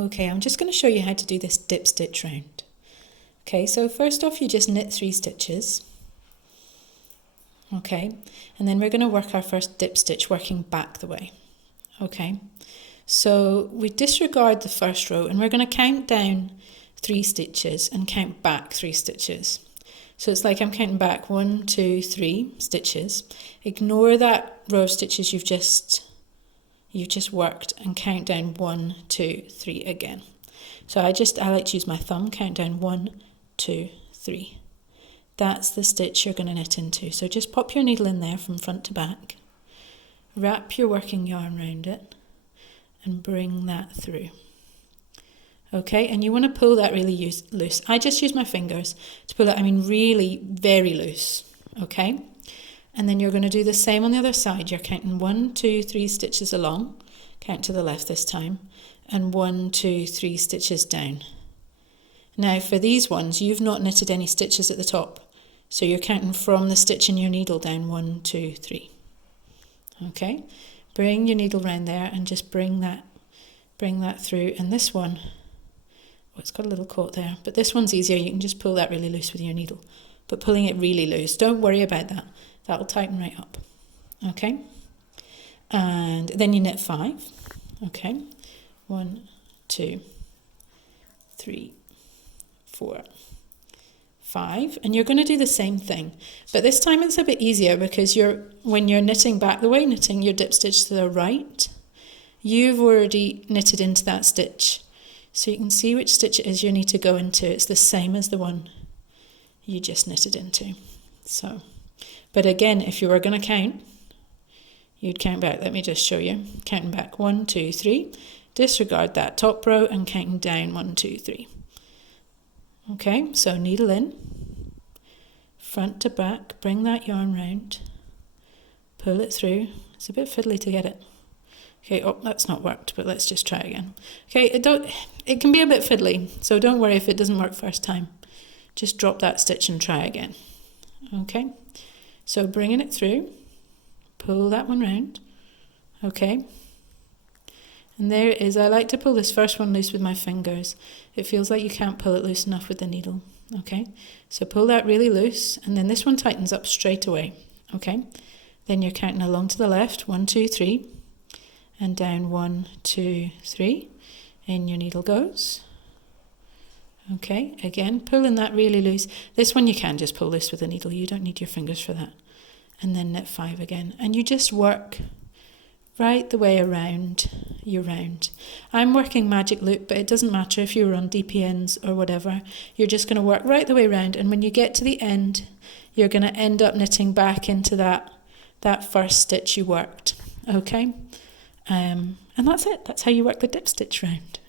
Okay, I'm just going to show you how to do this dip stitch round. Okay, so first off you just knit 3 stitches. Okay, and then we're going to work our first dip stitch working back the way. Okay, so we disregard the first row and we're going to count down 3 stitches and count back 3 stitches. So it's like I'm counting back 1, 2, 3 stitches. Ignore that row of stitches you've just worked and count down 1, 2, 3 again. So I like to use my thumb, count down 1, 2, 3. That's the stitch you're going to knit into. So just pop your needle in there from front to back, wrap your working yarn around it and bring that through. Okay, and you want to pull that really loose. I just use my fingers to pull it, really very loose. Okay, and then you're going to do the same on the other side. You're counting 1, 2, 3 stitches along, count to the left this time, and 1, 2, 3 stitches down. Now for these ones, you've not knitted any stitches at the top, so you're counting from the stitch in your needle down 1, 2, 3. Okay, bring your needle round there and just bring that through. And this one, it's got a little caught there, but this one's easier. You can just pull that really loose with your needle, but pulling it really loose, don't worry about that. That'll tighten right up. Okay, and then you knit 5. Okay, 1, 2, 3, 4, 5, and you're going to do the same thing, but this time it's a bit easier because when you're knitting back the way, knitting your dip stitch to the right, you've already knitted into that stitch. So you can see which stitch it is you need to go into. It's the same as the one you just knitted into. So, but again, if you were going to count, you'd count back. Let me just show you. Counting back 1, 2, 3. Disregard that top row and counting down 1, 2, 3. Okay, so needle in, front to back, bring that yarn round, pull it through. It's a bit fiddly to get it. Okay, oh, that's not worked, but let's just try again. Okay, it can be a bit fiddly, so don't worry if it doesn't work first time. Just drop that stitch and try again. Okay, so bringing it through, pull that one round. Okay, and there it is. I like to pull this first one loose with my fingers. It feels like you can't pull it loose enough with the needle. Okay, so pull that really loose, and then this one tightens up straight away. Okay, then you're counting along to the left, 1, 2, 3. And down 1, 2, 3, in your needle goes. Okay, again, pulling that really loose. This one you can just pull loose with a needle, you don't need your fingers for that. And then knit 5 again, and you just work right the way around your round. I'm working magic loop, but it doesn't matter if you're on DPNs or whatever. You're just going to work right the way around, and when you get to the end, you're going to end up knitting back into that first stitch you worked. Okay. And that's it. That's how you work the dip stitch round.